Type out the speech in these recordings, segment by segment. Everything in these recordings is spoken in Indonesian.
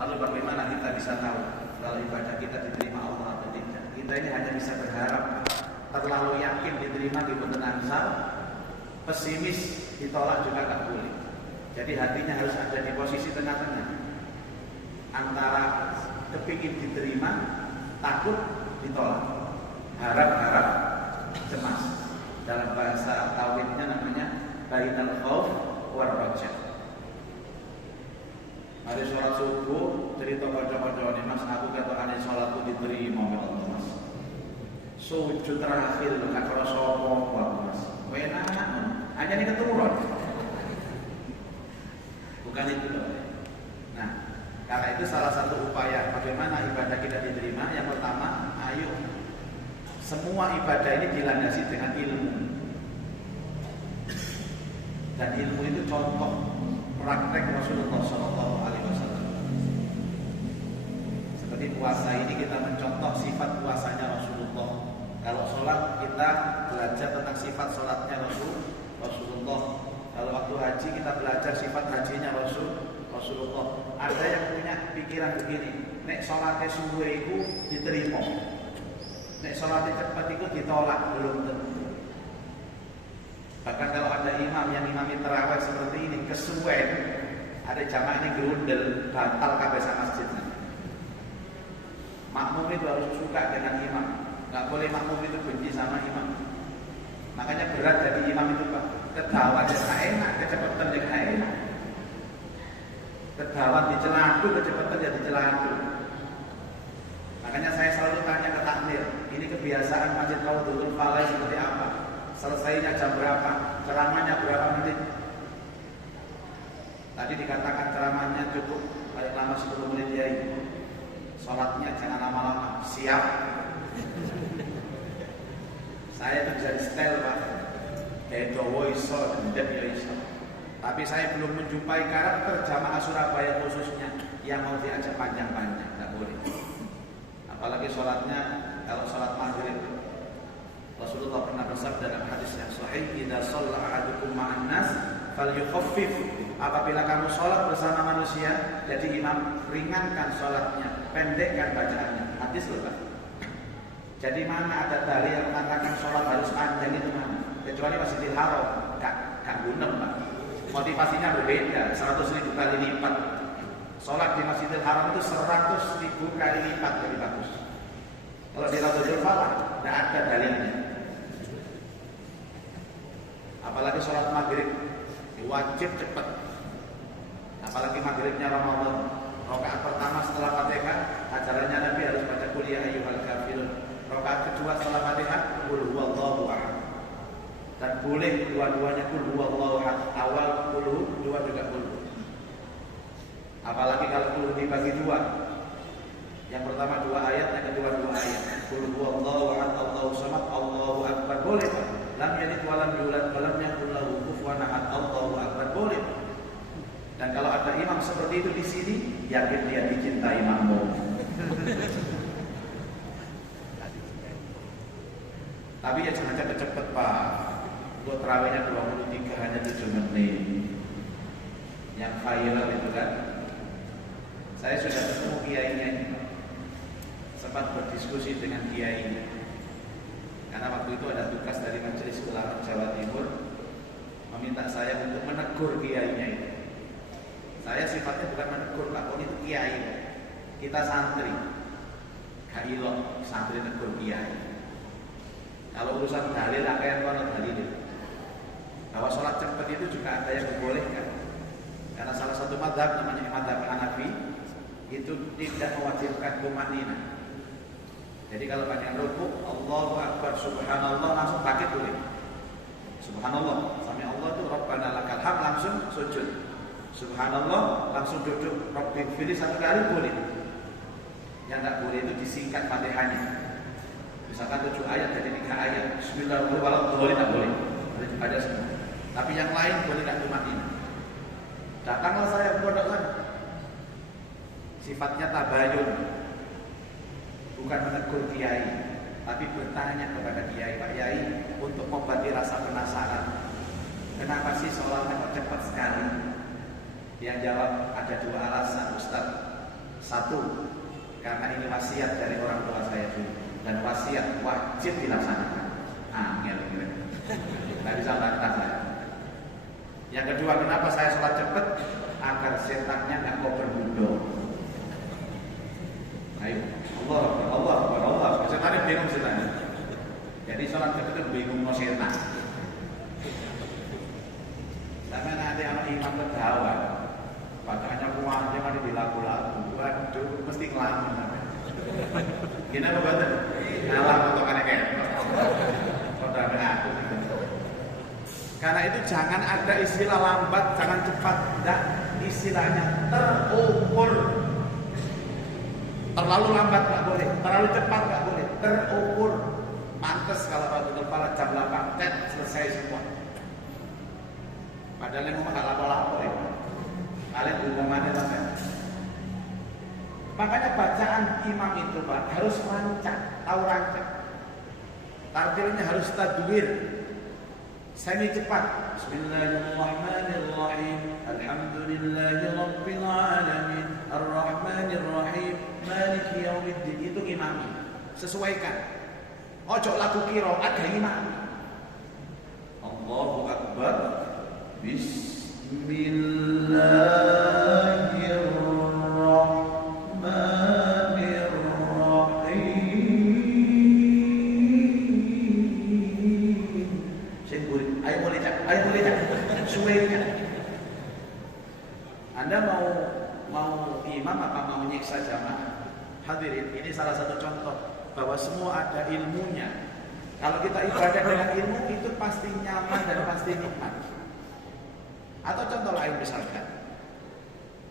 Lalu bagaimana kita bisa tahu kalau ibadah kita diterima Allah atau tidak? Kita ini hanya bisa berharap. Terlalu yakin diterima di boten angsal, pesimis ditolak juga nggak boleh. Jadi hatinya harus ada di posisi tengah-tengah antara kepingin diterima, takut ditolak, harap-harap, cemas. Dalam bahasa tauhidnya namanya bainal khauf war raja. Hari sholat subuh cerita kocok-kocok ini, Mas, aku kata sholatku diterima oleh Allah, Mas. Sujud terakhir gak kerasa apa-apa, Mas. Enak, hanya ini keturun. Bukan itu loh. Nah, karena itu salah satu upaya bagaimana ibadah kita diterima. Yang pertama, ayo semua ibadah ini dilandasi dengan ilmu. Dan ilmu itu contoh praktek Rasulullah SAW. Seperti puasa ini kita mencontoh sifat puasanya Rasulullah. Kalau sholat kita belajar tentang sifat sholatnya Rasulullah. Kalau waktu haji kita belajar sifat hajinya Rasulullah. Ada yang punya pikiran begini, nek sholatnya suwe itu diterima, nek sholatnya cepat itu ditolak, belum tentu. Bahkan kalau ada imam yang imami terawih seperti ini, kesuwen, ada jamaah ini gerundel, batal kabeh sak masjidnya. Makmum itu harus suka dengan imam, nggak boleh makmum itu benci sama imam. Makanya berat jadi imam itu Pak. Kedawan ya enak, kecepatan ya enak. Kedawan di celadu, kecepatan ya di celadu. Makanya saya selalu tanya ke takmir, ini kebiasaan Masjid Raudhatul Faleh seperti apa? Selesainya jam berapa? Ceramahnya berapa menit? Tadi dikatakan ceramahnya cukup paling lama 10 menit ya. Sholatnya jangan lama-lama. Siap? Saya itu jadi style Pak. Kayak dowo iso, dendam ya iso. Tapi saya belum menjumpai karakter jamaah Surabaya khususnya yang mau diajak panjang-panjang, nggak boleh. Apalagi sholatnya, kalau sholat maghrib, Rasulullah pernah bersabda dalam hadis yang sahih, "Idza shalla ahadukum ma'an nas falyukhaffif." Apabila kamu sholat bersama manusia, jadi imam, ringankan sholatnya, pendekkan bacaannya. Hadis loh Pak. Jadi mana ada dalil yang mengatakan sholat harus panjang itu mana? Kecuali Masjidil Haram, gak gunem Pak. Motivasinya berbeda, 100.000 kali lipat. Sholat di Masjidil Haram itu 100.000 kali lipat lebih bagus. Kalau di Raudhatul Faleh, tidak ada dalilnya. Apalagi sholat maghrib, wajib cepat. Apalagi maghribnya Ramadan, rakaat pertama setelah Fatihah, ajarannya Nabi harus baca qul ya ayyuhal kafirun. Rakaat kedua setelah Fatihah, qul huwallahu ahad. Dan boleh dua-duanya qul huwallahu ahad. Awal qul, dua juga qul. Apalagi kalau qul dibagi dua. Yang pertama 2 ayat, yang kedua 2 ayat. Qul huwallahu ahad, Allahu samad, Allahu akbar. Boleh Pak. Lam yalid wa lam yulad wa lam yakul lahu kufuwan ahad. Allahu akbar. Boleh. Dan kalau ada imam seperti itu di sini, yakin dia dicintai makmum. Tapi ya jangan cepet-cepet Pak. Untuk terawihnya 23 hanya 7 menit. Yang viral itu kan. Saya sudah ketemu kiainya ini. Sempat berdiskusi dengan kiainya. Karena waktu itu ada tugas dari Majelis Ulama Jawa Timur meminta saya untuk menegur kiainya itu. Saya sifatnya bukan menegur Pak, pun itu kiai. Kita santri. Gak ilok santri negur kiai. Kalau urusan dalil apa yang kono dalil. Bahwa sholat cepat itu juga ada yang dibolehkan. Karena salah satu madhab namanya madhab Hanafi itu tidak mewajibkan tumanina. Jadi kalau bagian rukuk Allahu akbar subhanallah langsung bangkit boleh. Subhanallah, sami Allah itu Rabbana lakal hamd langsung sujud. Subhanallah langsung duduk. Rabbil fili 1 kali boleh. Yang tidak boleh itu disingkat Fatihahnya. Misalkan 7 ayat jadi 3 ayat. Bismillahirrahmanirrahim tidak boleh. Ada semua. Tapi yang lain boleh tak tumanina. Datanglah saya ke pondok sana. Sifatnya tabayun. Bukan menegur kiai, tapi bertanya kepada kiai, Pak Kiai, untuk mengobati rasa penasaran. Kenapa sih sholatnya kok cepat sekali? Dia jawab, ada 2 alasan Ustaz. Satu, karena ini wasiat dari orang tua saya dulu, dan wasiat wajib dilaksanakan. Angel, nggak bisa bantah saya. Yang kedua, kenapa saya sholat cepat? Agar setannya nggak mau berbudo. Ayo, Allah. Setannya bingung setannya. Jadi sholat cepat itu bingung no setan. Sampai nanti anak imam tertawa, bacaannya kuat, jangan dilaku-laku. Waduh, mesti ngelamun. Gini apa betul? Ngalah potongannya kayak aku. Karena itu jangan ada istilah lambat, jangan cepat. Tidak, istilahnya terukur. Terlalu lambat nggak boleh, terlalu cepat nggak boleh, terukur. Pantes kalau Rasulullah Pala jam 8 selesai semua. Padahal yang mau lapo-lapo ya. Kalian hubungannya sampai. Makanya bacaan imam itu Pak harus rancak, tahu rancak. Tartilnya harus tadwir. Semi cepat. Bismillahirrahmanirrahim. Alhamdulillahirabbil alamin. Arrahmanirrahim. Maliki yaumiddin. Itu imam. Sesuaikan. Ojo lagu qiraat ada imam. Allahu akbar. Bismillahirrahmanirrahim. Ayo boleh tak? Suaikan. Anda mau imam apa mau nyiksa jamaah? Hadirin, ini salah satu contoh bahwa semua ada ilmunya. Kalau kita ibadah dengan ilmu itu pasti nyaman dan pasti nikmat. Atau contoh lain misalkan,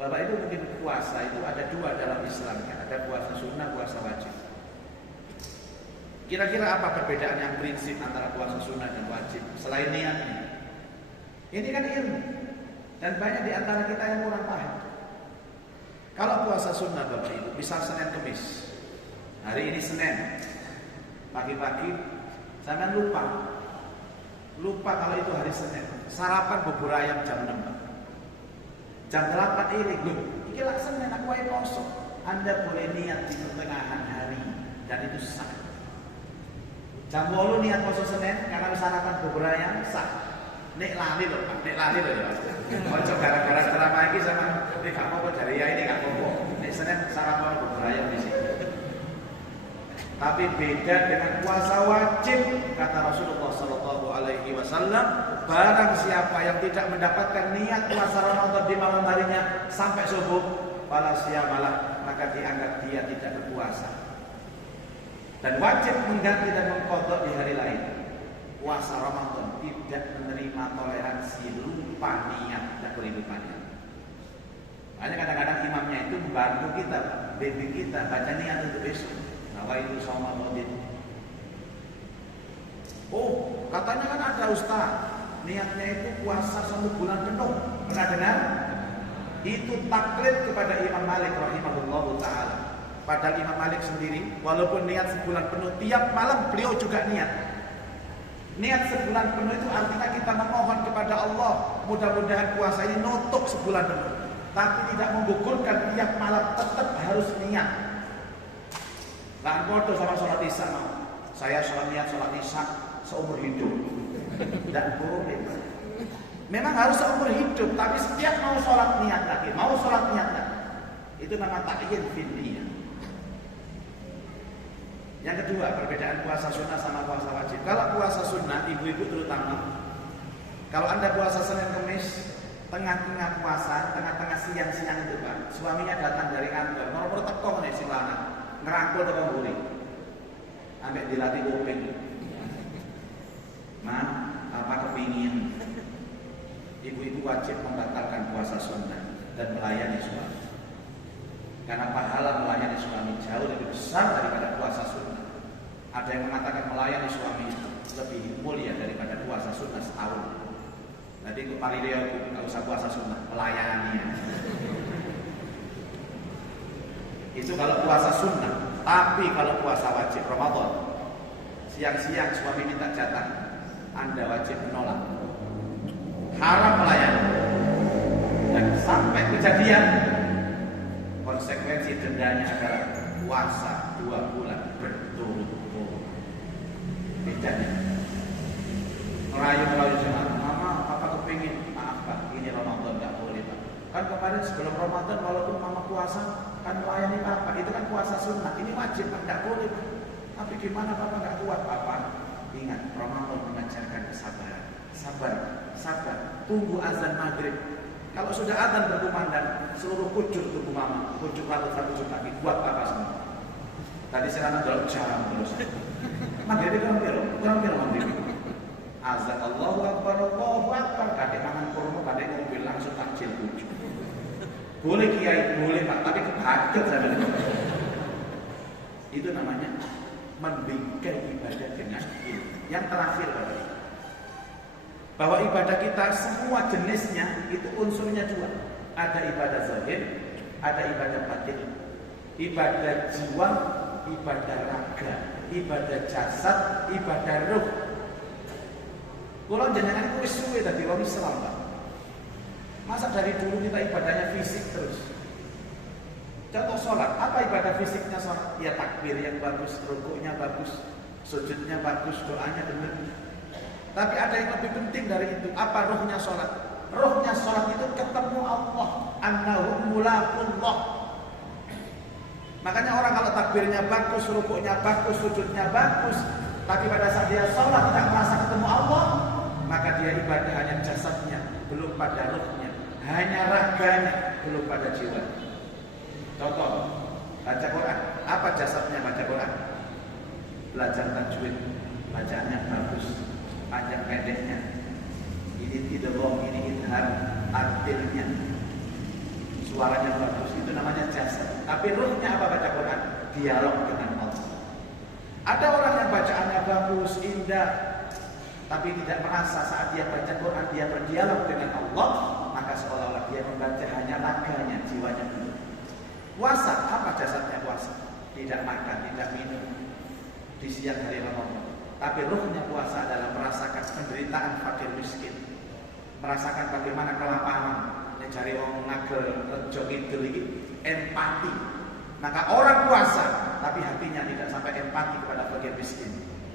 Bapak itu mungkin puasa itu ada dua dalam Islam, ada puasa sunnah, puasa wajib. Kira-kira apa perbedaan yang prinsip antara puasa sunnah dan wajib selain niatnya? Ini kan ilmu, dan banyak di antara kita yang kurang paham. Kalau puasa sunnah Bapak Ibu, misal Senin Kemis, hari ini Senin, pagi-pagi jangan lupa kalau itu hari Senin, sarapan bubur ayam jam 6. Jam 8 ini, ini lah Senin aku ayo poso. Anda boleh niat di pertengahan hari dan itu sah. Jam 8 niat poso Senin karena sarapan bubur ayam sah. Nek lali loh Pak, nek lali loh ya. Ojo gara-gara ceramah ini sama ini gak apa-apa dari ya ini gak apa-apa. Nek Senin sarapan bubur ayam di sini. Tapi beda dengan puasa wajib, kata Rasulullah SAW. Barang siapa yang tidak mendapatkan niat puasa Ramadan di malam harinya sampai subuh, fala siyamalah, maka dianggap dia tidak berpuasa. Dan wajib mengganti dan mengqadha di hari lain. Puasa Ramadan tidak menerima toleransi lupa niat dan kehidupannya. Hanya kadang-kadang imamnya itu membantu kita, bimbing kita baca niat untuk besok. Nawaitu shauma ghadin. Oh, katanya kan ada ustaz, niatnya itu puasa 1 bulan penuh. Pernah dengar? Itu taklid kepada Imam Malik rahimahullahu taala. Padahal Imam Malik sendiri walaupun niat sebulan penuh, tiap malam beliau juga niat. Niat sebulan penuh itu artinya kita memohon kepada Allah, mudah-mudahan puasa ini nutup sebulan penuh. Tapi tidak menggugurkan, tiap malam tetap harus niat. Lah bodoh sama sholat isya mau. Saya niat sholat isya seumur hidup. Tidak boleh. Memang harus seumur hidup, tapi setiap mau sholat niat lagi, mau sholat niat lagi. Itu nama ta'yin fil niyah. Yang kedua, perbedaan puasa sunnah sama puasa wajib. Kalau puasa sunnah, ibu-ibu terutama, kalau Anda puasa Senin Kemis, tengah-tengah puasa, tengah-tengah siang-siang itu Pak, suaminya datang dari kantor, nomor teko nih sing lanang. Ngerangkul teko mburi. Ambek dilatih kuping. Nah, apa kepingin? Ibu-ibu wajib membatalkan puasa sunnah dan melayani suami. Karena pahala melayani suami jauh lebih besar daripada puasa sunnah. Ada yang mengatakan melayani suami lebih mulia daripada puasa sunnah setahun. Nanti ke Palileo nggak usah puasa sunnah, melayani. Itu kalau puasa sunnah. Tapi kalau puasa wajib Ramadan, siang-siang suami minta jatah, Anda wajib menolak. Haram melayani. Dan sampai kejadian konsekuensi dendanya adalah puasa 2 bulan berturut-turut. Bedanya merayu-merayu jemaah, mama papa kepingin, maaf pak, ini Ramadan gak boleh pak. Kan kemarin sebelum Ramadan walaupun mama puasa kan melayani papa, itu kan puasa sunnah, ini wajib pak, gak boleh pak. Tapi gimana papa gak kuat papa? Ingat, Ramadan mengajarkan kesabaran. Sabar, tunggu azan maghrib. Kalau sudah azan berkumandang, seluruh kucur tubuh mama, kucur lalu kucur kaki, buat papa semua. Tadi saya anak dalam jalan terus. Maghrib itu hampir maghrib. Azan Allahu Akbar, kadek mangan kurma, kadek mobil langsung takjil kucur. Boleh kiai, boleh pak, tapi kebacut saya bilang. Itu namanya membingkai ibadah dengan ilmu. Yang terakhir bahwa ibadah kita semua jenisnya itu unsurnya 2. Ada ibadah zahir, ada ibadah batin. Ibadah jiwa, ibadah raga, ibadah jasad, ibadah ruh. Kalau jenengan itu suwe tadi wong Islam Pak. Masa dari dulu kita ibadahnya fisik terus. Contoh sholat, apa ibadah fisiknya sholat? Ya takbir yang bagus, rukuknya bagus, sujudnya bagus, doanya benar. Tapi ada yang lebih penting dari itu. Apa ruhnya sholat? Ruhnya sholat itu ketemu Allah. Annahum mulaqullah. Makanya orang kalau takbirnya bagus, rukuknya bagus, sujudnya bagus, tapi pada saat dia sholat tidak merasa ketemu Allah, maka dia ibadah hanya jasadnya, belum pada ruhnya, hanya raganya, belum pada jiwa. Contoh, baca Quran. Apa jasadnya baca Quran? Belajar tajwid, bacaannya bagus, panjang pendeknya, ini idgham, ini idhar, artinya, suaranya bagus, itu namanya jasad. Tapi ruhnya apa baca Quran? Dialog dengan Allah. Ada orang yang bacaannya bagus, indah, tapi tidak merasa saat dia baca Quran dia berdialog dengan Allah, maka seolah-olah dia membaca hanya raganya, jiwanya belum. Puasa, apa jasadnya puasa? Tidak makan, tidak minum di siang hari Ramadan. Tapi ruhnya puasa adalah merasakan penderitaan fakir miskin, merasakan bagaimana kelaparan, mencari orang ngagel, rejo kidul ini, empati. Maka orang puasa, tapi hatinya tidak sampai empati kepada fakir miskin.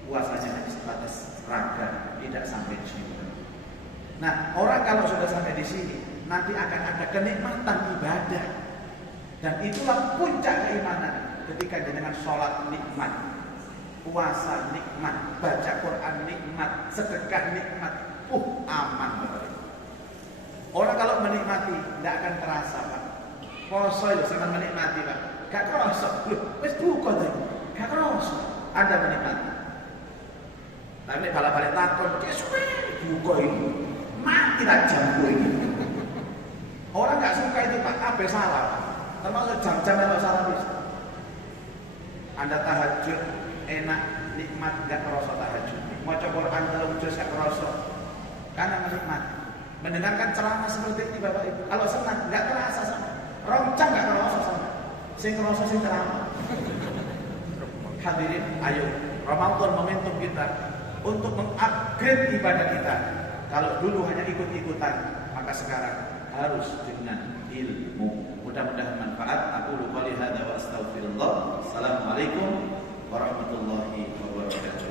Puasanya hanya sebatas raga, tidak sampai jiwa. Nah, orang kalau sudah sampai di sini, nanti akan ada kenikmatan ibadah. Dan itulah puncak keimanan. Ketika dengan sholat nikmat, puasa nikmat, baca Quran nikmat, sedekah nikmat, aman. Orang kalau menikmati tidak akan terasa Pak. Poso itu sangat menikmati Pak. Gak kerasa, wis buka tadi, gak kerasa. Anda menikmati. Tapi balik-balik takon, Yesus buka ini, mati lah jambu ini. Orang gak suka itu Pak, apa salah? Termasuk jam-jam yang salah bisa. Anda tahajud enak, nikmat, gak kerasa tahajud. Mau coba Quran dalam juz gak kerasa, karena menikmati. Mendengarkan ceramah seperti ini Bapak Ibu, kalau senang gak terasa sama. Roncang gak kerasa sama. Sing kerasa sing ceramah. Hadirin, ayo Ramadan momentum kita untuk mengupgrade ibadah kita. Kalau dulu hanya ikut-ikutan, maka sekarang harus dengan ilmu. Mudah-mudahan manfaat. Aku lupa lihat wa astaghfirullah. Assalamualaikum warahmatullahi wabarakatuh.